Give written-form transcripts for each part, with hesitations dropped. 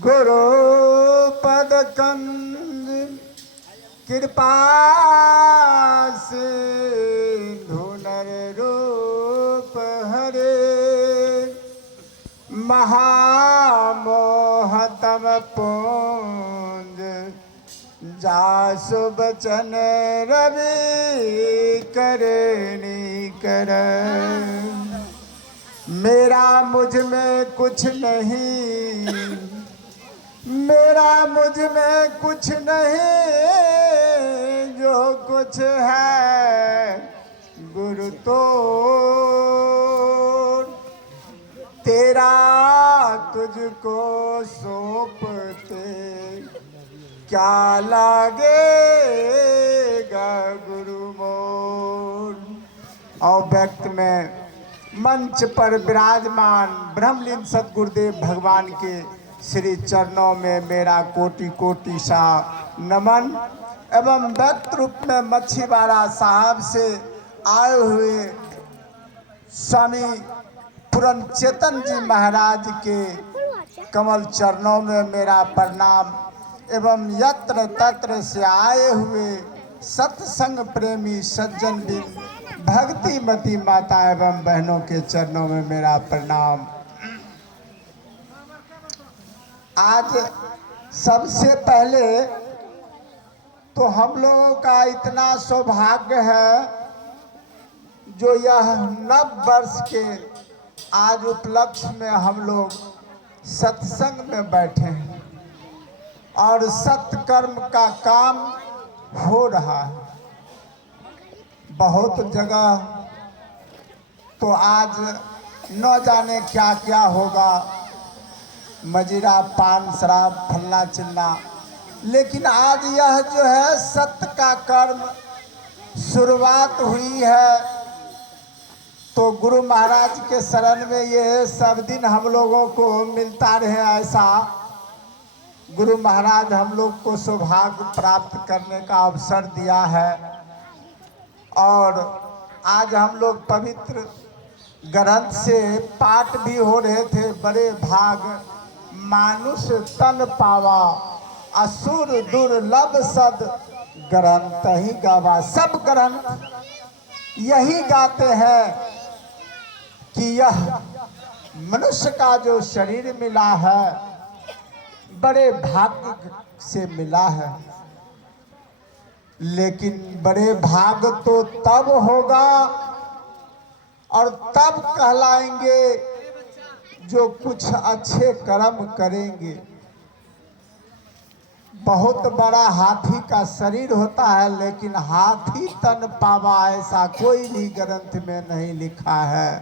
गुरु पद कंद कृपा सिंधु नर रूप हरे महामोहतम पुंज जासु बचन रवि करणी कर। मेरा मुझ में कुछ नहीं, मेरा मुझ में कुछ नहीं, जो कुछ है गुरु तो तेरा तुझको सौंपते क्या लागेगा गुरु मोर। और व्यक्त में मंच पर विराजमान ब्रह्मलीन सद्गुरुदेव भगवान के श्री चरणों में मेरा कोटि कोटि सा नमन। एवं व्यक्त रूप में मच्छीवाड़ा साहब से आए हुए स्वामी पूरन चेतन जी महाराज के कमल चरणों में मेरा प्रणाम। एवं यत्र तत्र से आए हुए सत्संग प्रेमी सज्जन भी भक्ति मती माता एवं बहनों के चरणों में मेरा प्रणाम। आज सबसे पहले तो हम लोगों का इतना सौभाग्य है जो यह नव वर्ष के आज उपलक्ष्य में हम लोग सत्संग में बैठे हैं और सत्कर्म का काम हो रहा है। बहुत जगह तो आज न जाने क्या क्या होगा, मजीरा पान शराब फलना चिलना, लेकिन आज यह जो है सत्य का कर्म शुरुआत हुई है। तो गुरु महाराज के शरण में ये सब दिन हम लोगों को मिलता रहे, ऐसा गुरु महाराज हम लोग को सौभाग्य प्राप्त करने का अवसर दिया है। और आज हम लोग पवित्र ग्रंथ से पाठ भी हो रहे थे। बड़े भाग मानुष तन पावा असुर दुर्लभ सद ग्रंथ ही गावा। सब ग्रंथ यही गाते हैं कि यह मनुष्य का जो शरीर मिला है बड़े भाग्य से मिला है। लेकिन बड़े भाग तो तब होगा और तब कहलाएंगे जो कुछ अच्छे कर्म करेंगे। बहुत बड़ा हाथी का शरीर होता है, लेकिन हाथी तन पावा ऐसा कोई भी ग्रंथ में नहीं लिखा है।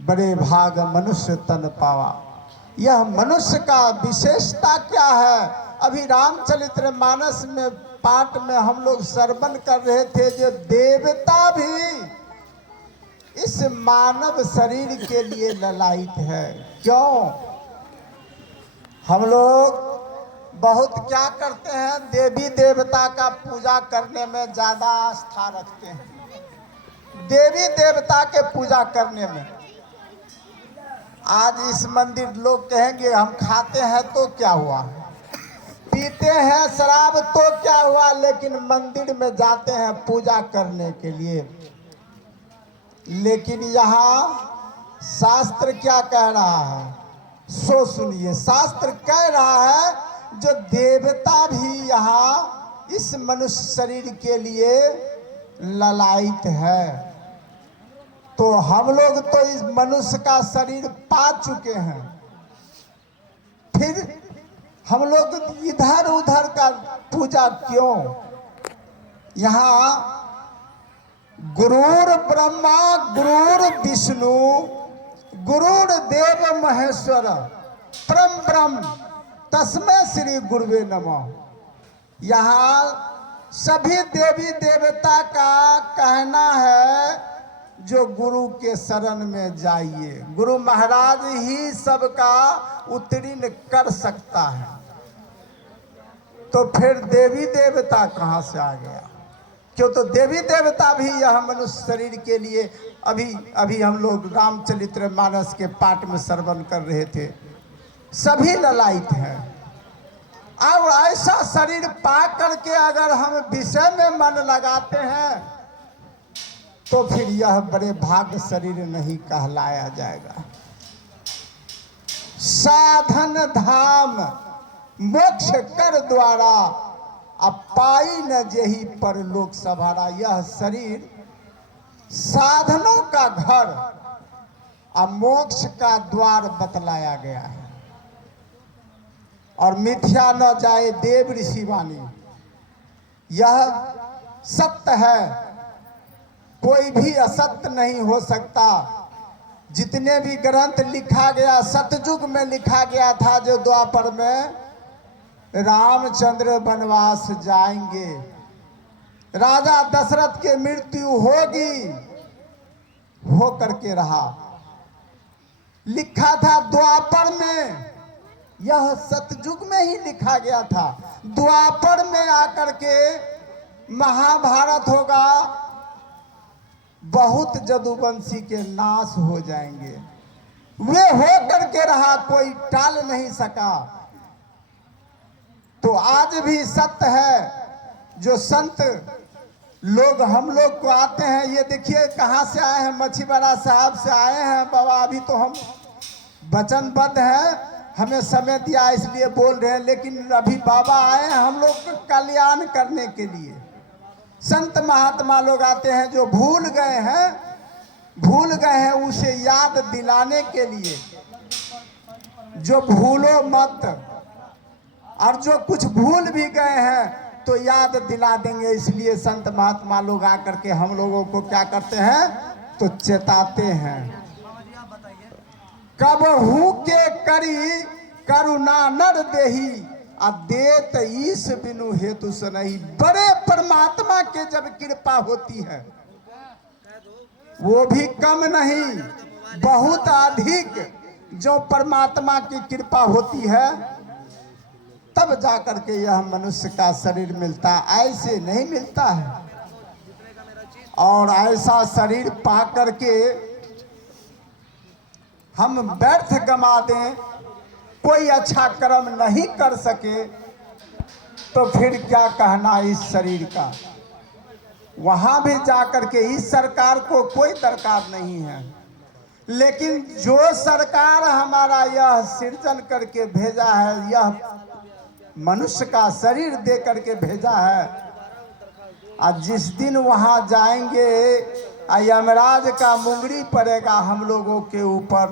बड़े भाग मनुष्य तन पावा। यह मनुष्य का विशेषता क्या है? अभी रामचरितमानस में पाठ में हम लोग श्रवण कर रहे थे जो देवता भी इस मानव शरीर के लिए ललायित है। क्यों? हम लोग बहुत क्या करते हैं, देवी देवता का पूजा करने में ज्यादा आस्था रखते हैं। देवी देवता के पूजा करने में आज इस मंदिर लोग कहेंगे हम खाते हैं तो क्या हुआ, पीते हैं शराब तो क्या हुआ, लेकिन मंदिर में जाते हैं पूजा करने के लिए। लेकिन यहाँ शास्त्र क्या कह रहा है सो सुनिए। शास्त्र कह रहा है जो देवता भी यहाँ इस मनुष्य शरीर के लिए ललायित है। तो हम लोग तो इस मनुष्य का शरीर पा चुके हैं, फिर हम लोग इधर उधर का पूजा क्यों? यहाँ गुरुर ब्रह्मा गुरुर विष्णु गुरुर देव महेश्वर परम ब्रह्म तस्मै श्री गुरुवे नमः। यहाँ सभी देवी देवता का कहना है जो गुरु के शरण में जाइए। गुरु महाराज ही सबका उत्तीर्ण कर सकता है। तो फिर देवी देवता कहाँ से आ गया? क्यों? तो देवी देवता भी यह मनुष्य शरीर के लिए अभी हम लोग रामचरितमानस के पाठ में श्रवण कर रहे थे। सभी ललायित हैं। अब ऐसा शरीर पा करके अगर हम विषय में मन लगाते हैं तो फिर यह बड़े भाग्य शरीर नहीं कहलाया जाएगा। साधन धाम मोक्ष कर द्वारा अब पाई न जेही परलोक सभारा। यह शरीर साधनों का घर और मोक्ष का द्वार बतलाया गया है। और मिथ्या न जाए देव ऋषि वाणी, यह सत्य है, कोई भी असत्य नहीं हो सकता। जितने भी ग्रंथ लिखा गया सतयुग में लिखा गया था, जो द्वापर में रामचंद्र वनवास जाएंगे, राजा दशरथ की मृत्यु होगी, हो करके रहा, लिखा था द्वापर में। यह सतयुग में ही लिखा गया था। द्वापर में आकर के महाभारत होगा, बहुत जदुवंशी के नाश हो जाएंगे। वे हो करके रहा, कोई टाल नहीं सका। तो आज भी सत्य है। जो संत लोग हम लोग को आते हैं, ये देखिए कहाँ से आए हैं, मछीवाड़ा साहब से आए हैं बाबा। अभी तो हम वचनबद्ध हैं, हमें समय दिया इसलिए बोल रहे हैं, लेकिन अभी बाबा आए हैं हम लोग को कल्याण करने के लिए। संत महात्मा लोग आते हैं जो भूल गए हैं उसे याद दिलाने के लिए। जो भूलो मत, और जो कुछ भूल भी गए हैं तो याद दिला देंगे। इसलिए संत महात्मा लोग आकर के हम लोगों को क्या करते हैं, तो चेताते हैं। कबहू के करी करुणा नर देही, देत ईश बिनु हेतु सनहि। बड़े परमात्मा के जब कृपा होती है, वो भी कम नहीं, बहुत अधिक जो परमात्मा की कृपा होती है, तब जाकर के यह मनुष्य का शरीर मिलता, ऐसे नहीं मिलता है। और ऐसा शरीर पा करके हम व्यर्थ गमा दें, कोई अच्छा कर्म नहीं कर सके, तो फिर क्या कहना इस शरीर का। वहां भी जाकर के इस सरकार को कोई दरकार नहीं है, लेकिन जो सरकार हमारा यह सृजन करके भेजा है, यह मनुष्य का शरीर दे करके भेजा है, और जिस दिन वहां जाएंगे यमराज का मुंगरी पड़ेगा हम लोगों के ऊपर।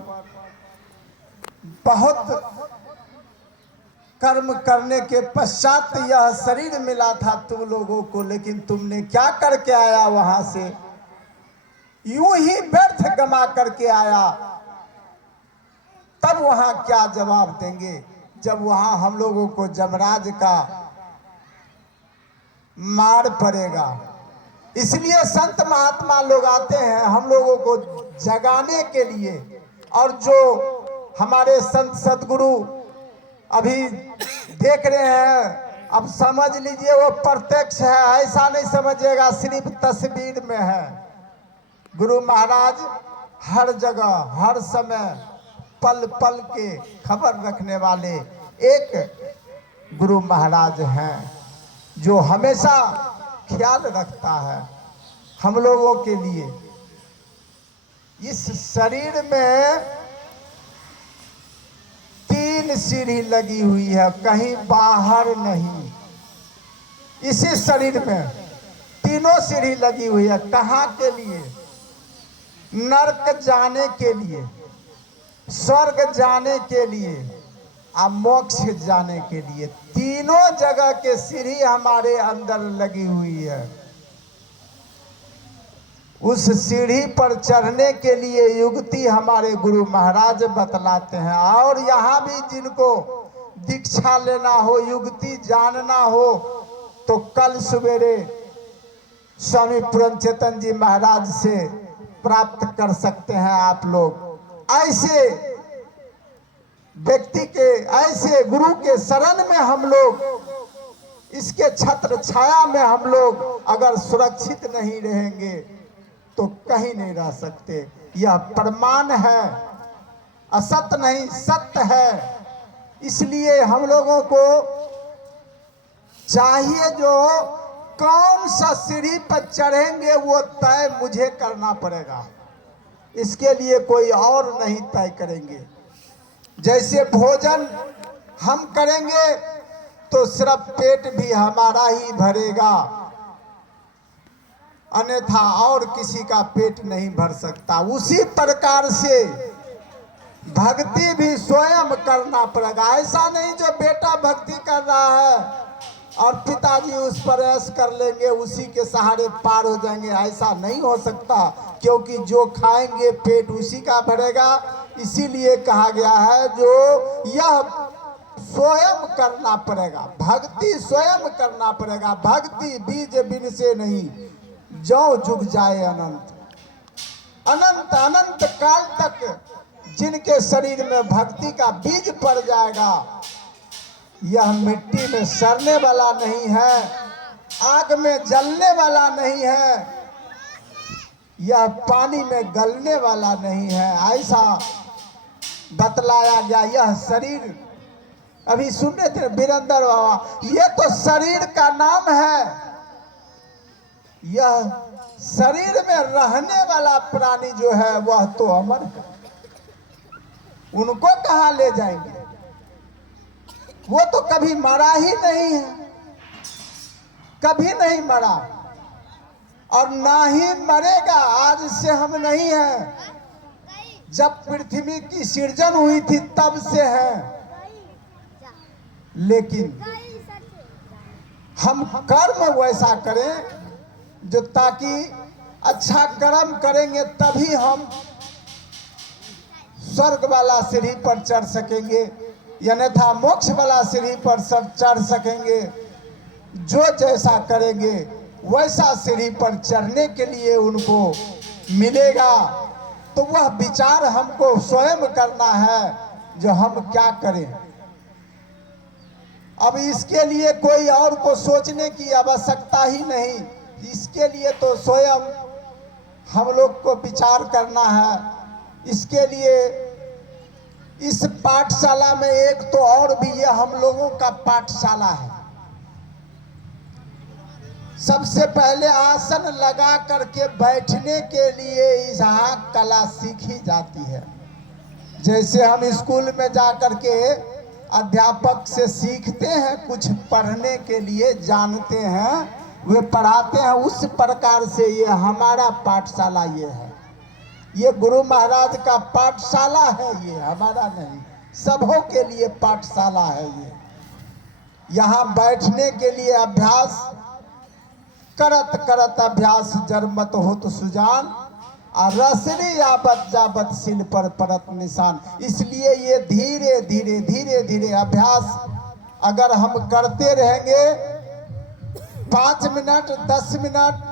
बहुत कर्म करने के पश्चात यह शरीर मिला था तुम लोगों को, लेकिन तुमने क्या करके आया वहां से, यूं ही व्यर्थ गमा करके आया। तब वहां क्या जवाब देंगे, जब वहां हम लोगों को यमराज का मार पड़ेगा। इसलिए संत महात्मा लोग आते हैं हम लोगों को जगाने के लिए। और जो हमारे संत सदगुरु अभी देख रहे हैं, अब समझ लीजिए वो प्रत्यक्ष है, ऐसा नहीं समझिएगा सिर्फ तस्वीर में है। गुरु महाराज हर जगह हर समय पल पल के खबर रखने वाले एक गुरु महाराज हैं, जो हमेशा ख्याल रखता है हम लोगों के लिए। इस शरीर में 3 सीढ़ी लगी हुई है, कहीं बाहर नहीं। इसी शरीर में तीनों सीढ़ी लगी हुई है। कहाँ के लिए? नरक जाने के लिए, स्वर्ग जाने के लिए और मोक्ष जाने के लिए। तीनों जगह के सीढ़ी हमारे अंदर लगी हुई है। उस सीढ़ी पर चढ़ने के लिए युक्ति हमारे गुरु महाराज बतलाते हैं। और यहाँ भी जिनको दीक्षा लेना हो, युक्ति जानना हो, तो कल सवेरे स्वामी पूरनचेतन जी महाराज से प्राप्त कर सकते हैं आप लोग। ऐसे व्यक्ति के, ऐसे गुरु के शरण में हम लोग, इसके छत्र छाया में हम लोग अगर सुरक्षित नहीं रहेंगे तो कहीं नहीं रह सकते। यह प्रमाण है, असत्य नहीं सत्य है। इसलिए हम लोगों को चाहिए जो कौन सा सीढ़ी पर चढ़ेंगे वो तय मुझे करना पड़ेगा, इसके लिए कोई और नहीं तय करेंगे। जैसे भोजन हम करेंगे तो सिर्फ पेट भी हमारा ही भरेगा, अन्यथा और किसी का पेट नहीं भर सकता। उसी प्रकार से भक्ति भी स्वयं करना पड़ेगा। ऐसा नहीं जो बेटा भक्ति कर रहा है और पिताजी उस पर ऐश कर लेंगे, उसी के सहारे पार हो जाएंगे, ऐसा नहीं हो सकता, क्योंकि जो खाएंगे पेट उसी का भरेगा। इसीलिए कहा गया है जो यह स्वयं करना पड़ेगा, भक्ति स्वयं करना पड़ेगा। भक्ति बीज बिन से नहीं, जो जुग जाए अनंत अनंत अनंत काल तक जिनके शरीर में भक्ति का बीज पड़ जाएगा, यह मिट्टी में सड़ने वाला नहीं है, आग में जलने वाला नहीं है, यह पानी में गलने वाला नहीं है, ऐसा बतलाया गया। यह शरीर, अभी सुन रहे थे वीरेंद्र बाबा, यह तो शरीर का नाम है, यह शरीर में रहने वाला प्राणी जो है वह तो अमर है, उनको कहाँ ले जाएंगे? वो तो कभी मरा ही नहीं है, कभी नहीं मरा और ना ही मरेगा। आज से हम नहीं हैं, जब पृथ्वी की सृजन हुई थी तब से है, लेकिन हम कर्म वैसा करें जो ताकि अच्छा कर्म करेंगे तभी हम स्वर्ग वाला सीढ़ी पर चढ़ सकेंगे, अन्यथा मोक्ष वाला सीढ़ी पर सब चढ़ सकेंगे। जो जैसा करेंगे वैसा सीढ़ी पर चढ़ने के लिए उनको मिलेगा। तो वह विचार हमको स्वयं करना है जो हम क्या करें। अब इसके लिए कोई और को सोचने की आवश्यकता ही नहीं, इसके लिए तो स्वयं हम लोग को विचार करना है। इसके लिए इस पाठशाला में एक तो और भी ये हम लोगों का पाठशाला है। सबसे पहले आसन लगा करके बैठने के लिए यहाँ कला सीखी जाती है। जैसे हम स्कूल में जा करके अध्यापक से सीखते हैं, कुछ पढ़ने के लिए जानते हैं, वे पढ़ाते हैं, उस प्रकार से ये हमारा पाठशाला ये है। ये गुरु महाराज का पाठशाला है, ये हमारा नहीं, सबों के लिए पाठशाला है ये। यहाँ बैठने के लिए अभ्यास करत करत अभ्यास जरमत हो तो सुजान, और रसरी आबत जाबत सिल पर परत निशान। इसलिए ये धीरे धीरे धीरे धीरे अभ्यास अगर हम करते रहेंगे, 5 मिनट 10 मिनट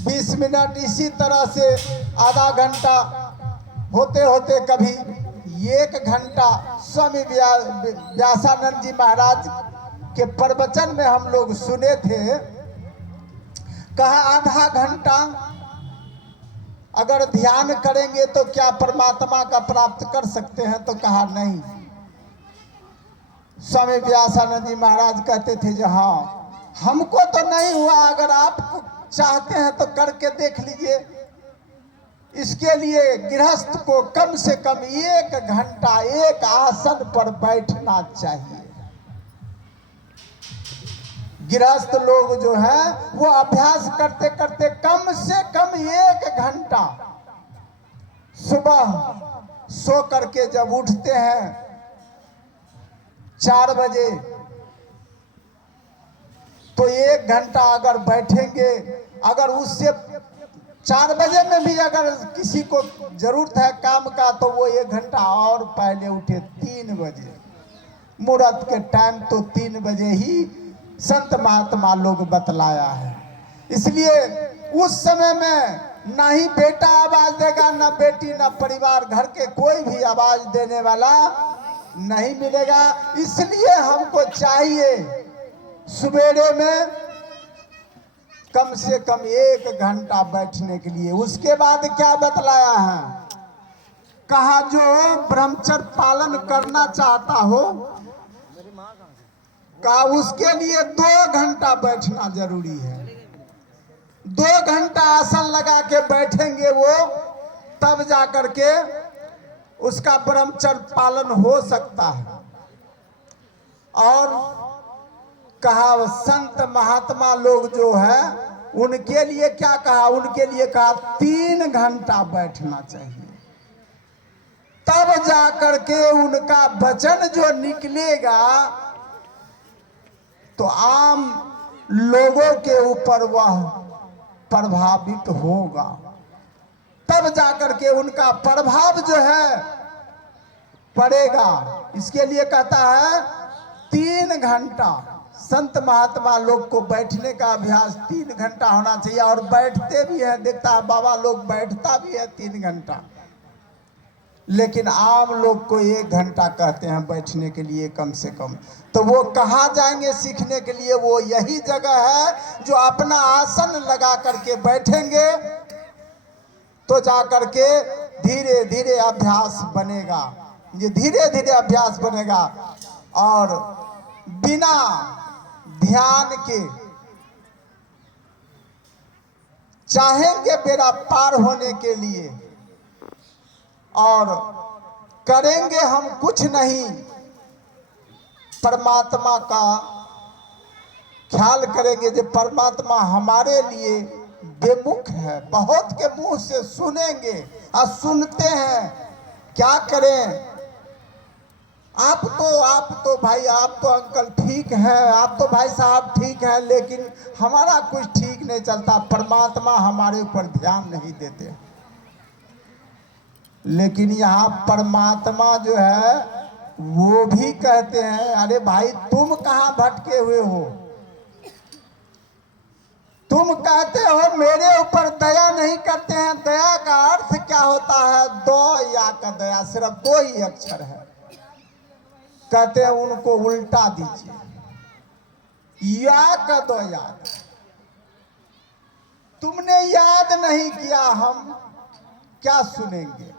20 मिनट इसी तरह से आधा घंटा होते होते कभी 1 घंटा स्वामी व्यासानंद जी महाराज के प्रवचन में हम लोग सुने थे। कहा आधा घंटा अगर ध्यान करेंगे तो क्या परमात्मा का प्राप्त कर सकते हैं? तो कहा नहीं। स्वामी व्यासानंद जी महाराज कहते थे जो हाँ हमको तो नहीं हुआ, अगर आप चाहते हैं तो करके देख लीजिए। इसके लिए गृहस्थ को कम से कम 1 घंटा एक आसन पर बैठना चाहिए। गृहस्थ लोग जो हैं वो अभ्यास करते करते कम से कम 1 घंटा, सुबह सो करके जब उठते हैं 4 बजे, तो 1 घंटा अगर बैठेंगे, अगर उससे 4 बजे में भी अगर किसी को जरूरत है काम का तो वो 1 घंटा और पहले उठे 3 बजे। मुहूर्त के टाइम तो 3 बजे ही संत महात्मा लोग बतलाया है। इसलिए उस समय में ना ही बेटा आवाज देगा, ना बेटी, ना परिवार, घर के कोई भी आवाज देने वाला नहीं मिलेगा। इसलिए हमको चाहिए सवेरे में कम से कम 1 घंटा बैठने के लिए। उसके बाद क्या बतलाया है? कहा जो ब्रह्मचर्य पालन करना चाहता हो, कहा उसके लिए 2 घंटा बैठना जरूरी है। 2 घंटा आसन लगा के बैठेंगे वो, तब जाकर के उसका ब्रह्मचर्य पालन हो सकता है। और कहा संत महात्मा लोग जो है उनके लिए क्या कहा, उनके लिए कहा 3 घंटा बैठना चाहिए, तब जाकर के उनका वचन जो निकलेगा तो आम लोगों के ऊपर वह प्रभावित होगा, तब जाकर के उनका प्रभाव जो है पड़ेगा। इसके लिए कहता है 3 घंटा संत महात्मा लोग को बैठने का अभ्यास 3 घंटा होना चाहिए। और बैठते भी हैं, देखता है बाबा लोग बैठता भी है 3 घंटा, लेकिन आम लोग को 1 घंटा कहते हैं बैठने के लिए कम से कम। तो वो कहाँ जाएंगे सीखने के लिए? वो यही जगह है जो अपना आसन लगा करके बैठेंगे तो जाकर के धीरे धीरे अभ्यास बनेगा, ये धीरे धीरे अभ्यास बनेगा। और बिना ध्यान के चाहेंगे बेड़ा पार होने के लिए, और करेंगे हम कुछ नहीं, परमात्मा का ख्याल करेंगे जो परमात्मा हमारे लिए बेमुख है। बहुत के मुंह से सुनेंगे और सुनते हैं, क्या करें? आप तो भाई, आप तो अंकल ठीक है, आप तो भाई साहब ठीक है, लेकिन हमारा कुछ ठीक नहीं चलता, परमात्मा हमारे ऊपर ध्यान नहीं देते। लेकिन यहाँ परमात्मा जो है वो भी कहते हैं, अरे भाई तुम कहाँ भटके हुए हो? तुम कहते हो मेरे ऊपर दया नहीं करते हैं। दया का अर्थ क्या होता है? दो या का दया, सिर्फ 2 ही अक्षर है। कहते हैं उनको उल्टा दीजिए, या का दो याद। तुमने याद नहीं किया, हम क्या सुनेंगे?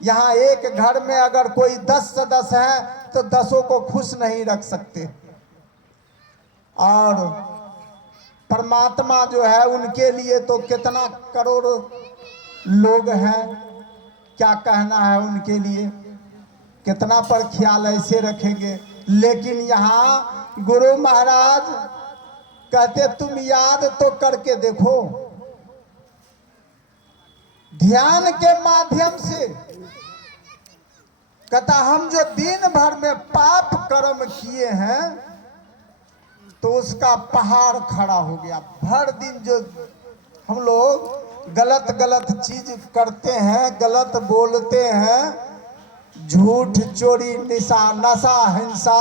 यहाँ एक घर में अगर कोई 10 सदस्य है तो 10 को खुश नहीं रख सकते। और परमात्मा जो है उनके लिए तो कितना करोड़ लोग हैं, क्या कहना है उनके लिए, कितना पर ख्याल ऐसे रखेंगे। लेकिन यहाँ गुरु महाराज कहते तुम याद तो करके देखो, ध्यान के माध्यम से। कहता हम जो दिन भर में पाप कर्म किए हैं तो उसका पहाड़ खड़ा हो गया। भर दिन जो हम लोग गलत गलत चीज करते हैं, गलत बोलते हैं, झूठ चोरी नशा हिंसा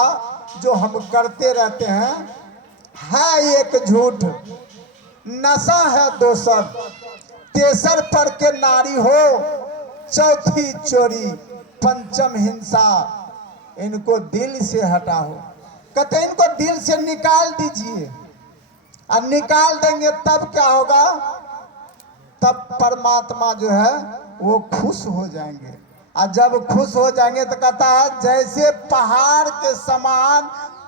जो हम करते रहते हैं, है एक झूठ, नशा है दूसर, तेसर पर के नारी हो, चौथी चोरी, पंचम हिंसा। इनको दिल से हटाओ। कहते इनको दिल से निकाल दीजिए, और निकाल देंगे तब क्या होगा? तब परमात्मा जो है वो खुश हो जाएंगे। और जब खुश हो जाएंगे तो कहता है जैसे पहाड़ के समान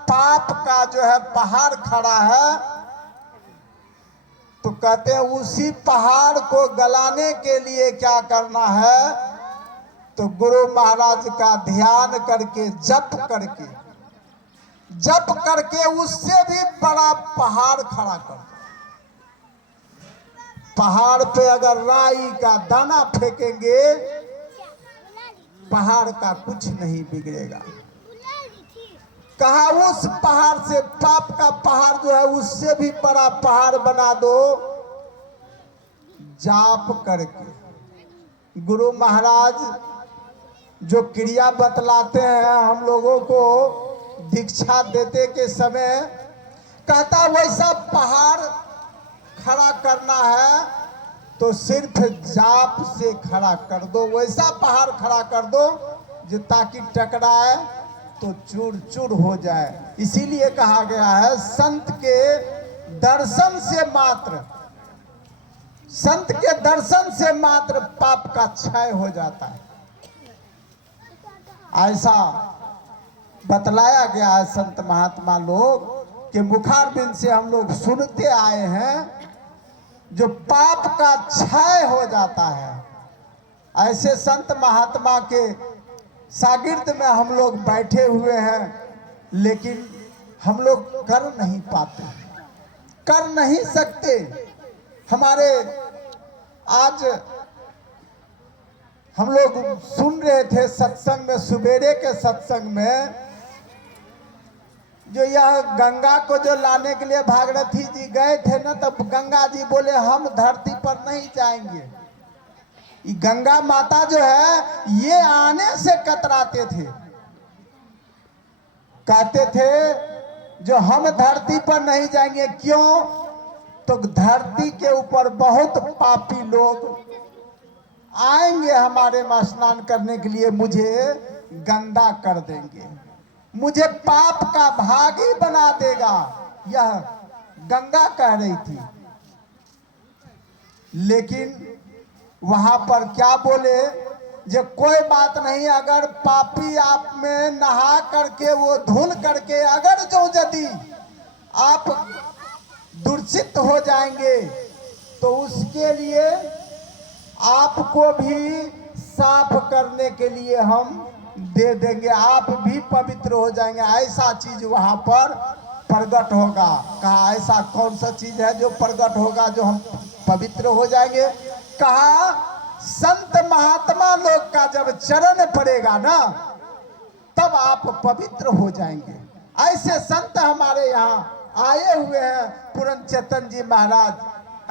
पाप का जो है पहाड़ खड़ा है, तो कहते हैं उसी पहाड़ को गलाने के लिए क्या करना है? तो गुरु महाराज का ध्यान करके जप करके उससे भी बड़ा पहाड़ खड़ा कर। पहाड़ पे अगर राई का दाना फेंकेंगे, पहाड़ का कुछ नहीं बिगड़ेगा। कहा उस पहाड़ से, पाप का पहाड़ जो है उससे भी बड़ा पहाड़ बना दो जाप करके। गुरु महाराज जो क्रिया बतलाते हैं हम लोगों को दीक्षा देते के समय, कहता वैसा पहाड़ खड़ा करना है तो सिर्फ जाप से खड़ा कर दो, वैसा पहाड़ खड़ा कर दो जो ताकि टकराए तो चूर चूर हो जाए। इसीलिए कहा गया है संत के दर्शन से मात्र संत के दर्शन से मात्र पाप का क्षय हो जाता है, ऐसा बतलाया गया है संत महात्मा लोग के मुखारबिंद से हम लोग सुनते आए हैं। जो पाप का क्षय हो जाता है, ऐसे संत महात्मा के शागिर्द में हम लोग बैठे हुए हैं, लेकिन हम लोग कर नहीं पाते, कर नहीं सकते। हमारे आज हम लोग सुन रहे थे सत्संग में, सवेरे के सत्संग में, जो यह गंगा को जो लाने के लिए भागीरथी जी गए थे ना, तब गंगा जी बोले हम धरती पर नहीं जाएंगे। ये गंगा माता जो है ये आने से कतराते थे, कहते थे जो हम धरती पर नहीं जाएंगे। क्यों? तो धरती के ऊपर बहुत पापी लोग आएंगे हमारे में स्नान करने के लिए, मुझे गंदा कर देंगे, मुझे पाप का भागी बना देगा, यह गंगा कह रही थी। लेकिन वहां पर क्या बोले, जो कोई बात नहीं, अगर पापी आप में नहा करके वो धुल करके अगर जो यदि आप दूषित हो जाएंगे तो उसके लिए आपको भी साफ करने के लिए हम दे देंगे, आप भी पवित्र हो जाएंगे। ऐसा चीज वहां पर प्रकट होगा। कहा ऐसा कौन सा चीज है जो प्रकट होगा जो हम पवित्र हो जाएंगे? कहा संत महात्मा लोग का जब चरण पड़ेगा ना, तब आप पवित्र हो जाएंगे। ऐसे संत हमारे यहाँ आए हुए हैं, पूरन चेतन जी महाराज,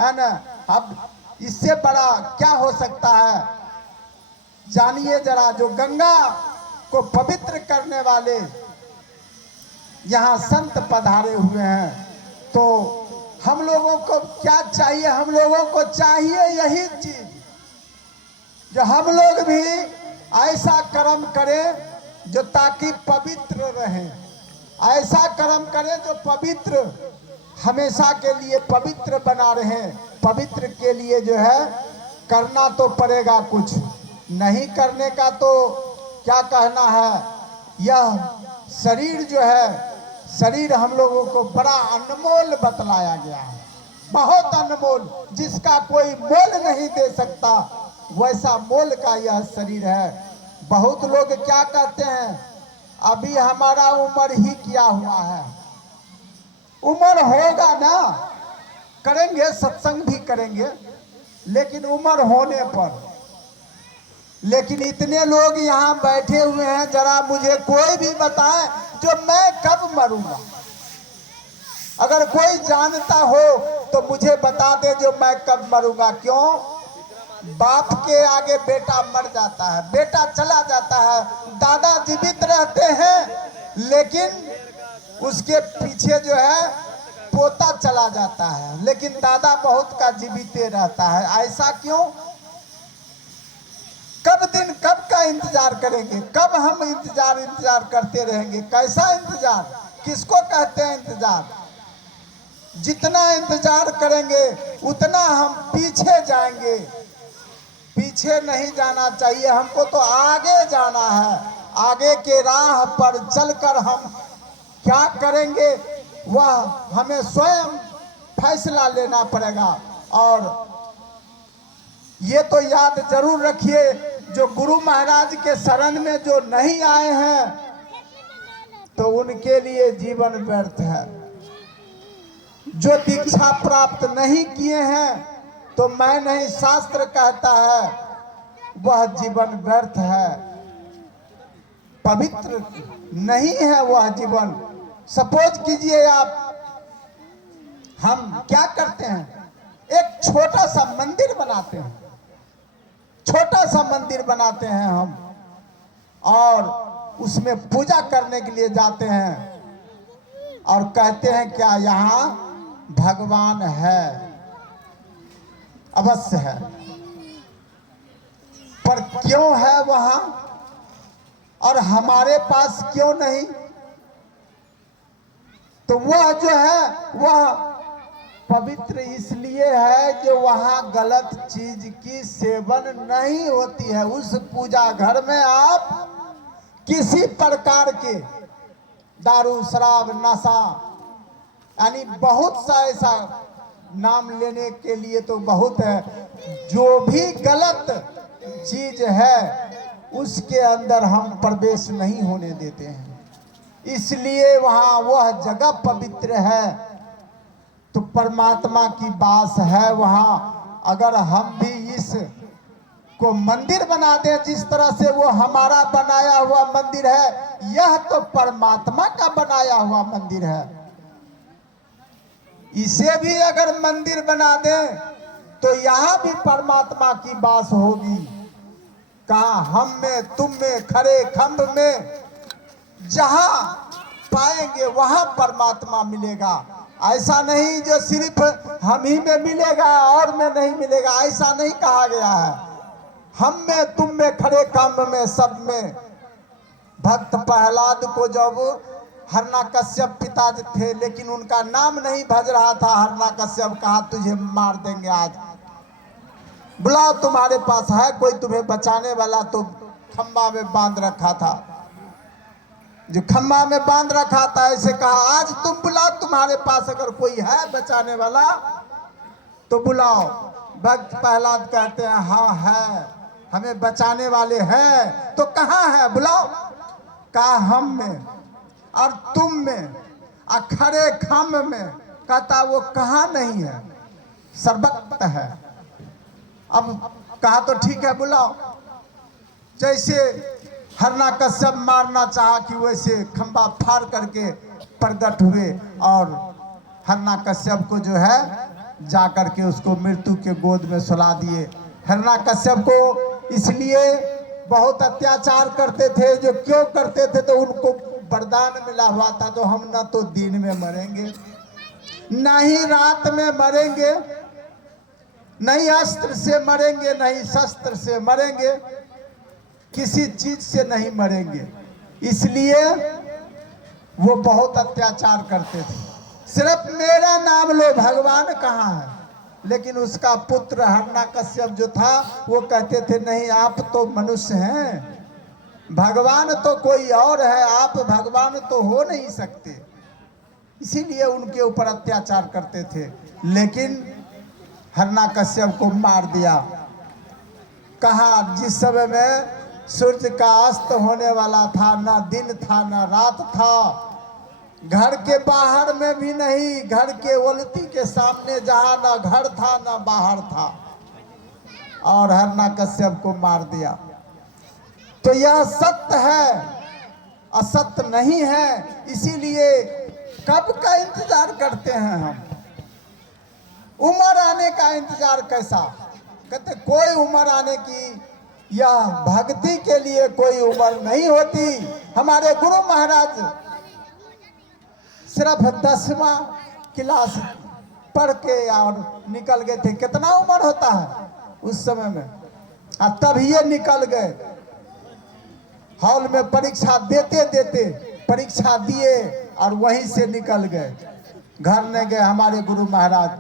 है ना। अब इससे बड़ा क्या हो सकता है? जानिए जरा, जो गंगा को पवित्र करने वाले यहाँ संत पधारे हुए हैं, तो हम लोगों को क्या चाहिए? हम लोगों को चाहिए यही चीज, जो हम लोग भी ऐसा कर्म करें जो ताकि पवित्र रहें, ऐसा कर्म करें जो पवित्र हमेशा के लिए पवित्र बना रहे। पवित्र के लिए जो है करना तो पड़ेगा, कुछ नहीं करने का तो क्या कहना है। यह शरीर जो है, शरीर हम लोगों को बड़ा अनमोल बतलाया गया है, बहुत अनमोल, जिसका कोई मोल नहीं दे सकता, वैसा मोल का यह शरीर है। बहुत लोग क्या कहते हैं, अभी हमारा उम्र ही क्या हुआ है। उम्र होगा ना, करेंगे, सत्संग भी करेंगे, लेकिन उम्र होने पर। लेकिन इतने लोग यहाँ बैठे हुए हैं, जरा मुझे कोई भी बताए जो मैं कब मरूंगा। अगर कोई जानता हो तो मुझे बता दे जो मैं कब मरूंगा। क्यों? बाप के आगे बेटा मर जाता है, बेटा चला जाता है, दादा जीवित रहते हैं, लेकिन उसके पीछे जो है पोता चला जाता है, लेकिन दादा बहुत का जीवित रहता है। ऐसा क्यों? कब दिन कब का इंतजार करेंगे? कब हम इंतजार करते रहेंगे? कैसा इंतजार? किसको कहते हैं इंतजार? जितना इंतजार करेंगे उतना हम पीछे जाएंगे। पीछे नहीं जाना चाहिए, हमको तो आगे जाना है। आगे के राह पर चलकर हम क्या करेंगे वह हमें स्वयं फैसला लेना पड़ेगा। और ये तो याद जरूर रखिए, जो गुरु महाराज के शरण में जो नहीं आए हैं तो उनके लिए जीवन व्यर्थ है। जो दीक्षा प्राप्त नहीं किए हैं तो मैं नहीं, शास्त्र कहता है वह जीवन व्यर्थ है, पवित्र नहीं है वह जीवन। सपोज कीजिए आप, हम क्या करते हैं, एक छोटा सा मंदिर बनाते हैं, छोटा सा मंदिर बनाते हैं हम, और उसमें पूजा करने के लिए जाते हैं और कहते हैं क्या यहाँ भगवान है? अवश्य है, पर क्यों है वहां और हमारे पास क्यों नहीं? तो वह जो है वह पवित्र इसलिए है कि वहाँ गलत चीज की सेवन नहीं होती है। उस पूजा घर में आप किसी प्रकार के दारू शराब नशा यानी बहुत सा ऐसा नाम लेने के लिए तो बहुत है, जो भी गलत चीज है उसके अंदर हम प्रवेश नहीं होने देते हैं। इसलिए वहाँ वह जगह पवित्र है, तो परमात्मा की वास है वहाँ। अगर हम भी इस को मंदिर बना दें जिस तरह से वो हमारा बनाया हुआ मंदिर है, यह तो परमात्मा का बनाया हुआ मंदिर है। इसे भी अगर मंदिर बना दें तो यहाँ भी परमात्मा की वास होगी। कहाँ? हम में, तुम में, खड़े खंभ में, जहाँ पाएंगे वहाँ परमात्मा मिलेगा। ऐसा नहीं जो सिर्फ हम ही में मिलेगा और में नहीं मिलेगा, ऐसा नहीं कहा गया है। हम में, तुम में, खड़े खंभ में, सब में। भक्त प्रहलाद को जब हिरण्यकश्यप पिता थे, लेकिन उनका नाम नहीं भज रहा था, हिरण्यकश्यप कहा तुझे मार देंगे आज, बुलाओ तुम्हारे पास है कोई तुम्हें बचाने वाला। तो खंबा में बांध रखा था, जो खंबा में बांध रखा था, ऐसे कहा आज तुम बुलाओ, तुम्हारे पास अगर कोई है बचाने वाला तो बुलाओ। भक्त प्रहलाद कहते हैं हाँ है, हमें बचाने वाले हैं, तो कहाँ है बुलाओ। कहा हम में और तुम में, खड़े खंभ में। कहता वो कहाँ नहीं है, सर्वत्र है। अब कहा तो ठीक है बुलाओ। जैसे हिरण्यकश्यप मारना चाहा कि वैसे खंबा फाड़ करके प्रकट हुए और हिरण्यकश्यप को जो है जा करके उसको मृत्यु के गोद में सुला दिए। हिरण्यकश्यप को इसलिए बहुत अत्याचार करते थे, जो क्यों करते थे तो उनको वरदान मिला हुआ था, तो हम न तो दिन में मरेंगे न ही रात में मरेंगे, नहीं अस्त्र से मरेंगे नहीं शस्त्र से मरेंगे, किसी चीज से नहीं मरेंगे। इसलिए वो बहुत अत्याचार करते थे। सिर्फ मेरा नाम लो, भगवान कहाँ है? लेकिन उसका पुत्र हिरण्यकश्यप जो था वो कहते थे नहीं, आप तो मनुष्य हैं, भगवान तो कोई और है, आप भगवान तो हो नहीं सकते। इसीलिए उनके ऊपर अत्याचार करते थे। लेकिन हिरण्यकश्यप को मार दिया। कहा जिस समय में सूर्य का अस्त होने वाला था, ना दिन था ना रात था, घर के बाहर में भी नहीं, घर के ओलती के सामने जहाँ ना घर था ना बाहर था, और हिरण्यकश्यप को मार दिया। तो यह सत्य है, असत्य नहीं है। इसीलिए कब का इंतजार करते हैं हम? उम्र आने का इंतजार कैसा? कहते कोई उम्र आने की या भक्ति के लिए कोई उम्र नहीं होती। हमारे गुरु महाराज सिर्फ 10वां क्लास पढ़ के और निकल गए थे। कितना उम्र होता है उस समय में? तब ये निकल गए, हॉल में परीक्षा देते देते परीक्षा दिए और वहीं से निकल गए, घर नहीं गए। हमारे गुरु महाराज,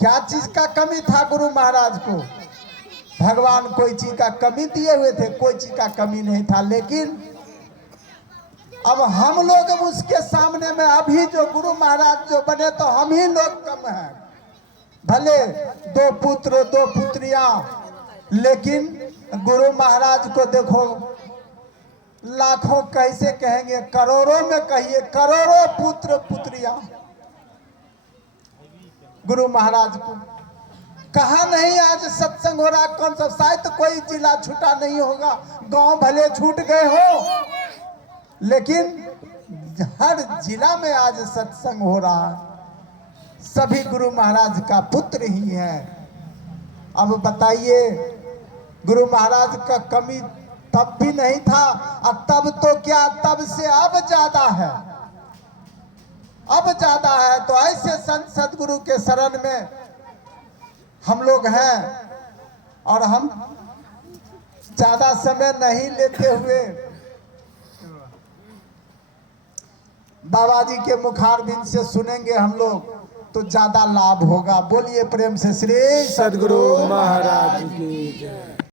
क्या चीज का कमी था गुरु महाराज को? भगवान कोई चीज का कमी दिए हुए थे? कोई चीज का कमी नहीं था। लेकिन अब हम लोग उसके सामने में, अभी जो गुरु महाराज जो बने तो हम ही लोग कम हैं। भले 2 पुत्र 2 पुत्रियां, लेकिन गुरु महाराज को देखो, लाखों कैसे कहेंगे, करोड़ों में कहिए, करोड़ों पुत्र पुत्रियां गुरु महाराज को। कहा नहीं आज सत्संग हो रहा, कौन सा? शायद कोई जिला छूटा नहीं होगा, गांव भले छूट गए हो, लेकिन हर जिला में आज सत्संग हो रहा है। सभी गुरु महाराज का पुत्र ही है। अब बताइए, गुरु महाराज का कमी तब भी नहीं था, और तब तो क्या, तब से अब ज्यादा है, अब ज्यादा है। तो ऐसे संत सदगुरु के शरण में हम लोग हैं, और हम ज्यादा समय नहीं लेते हुए बाबा जी के मुखारबिंद से सुनेंगे हम लोग तो ज्यादा लाभ होगा। बोलिए प्रेम से श्री सद्गुरु महाराज की जय।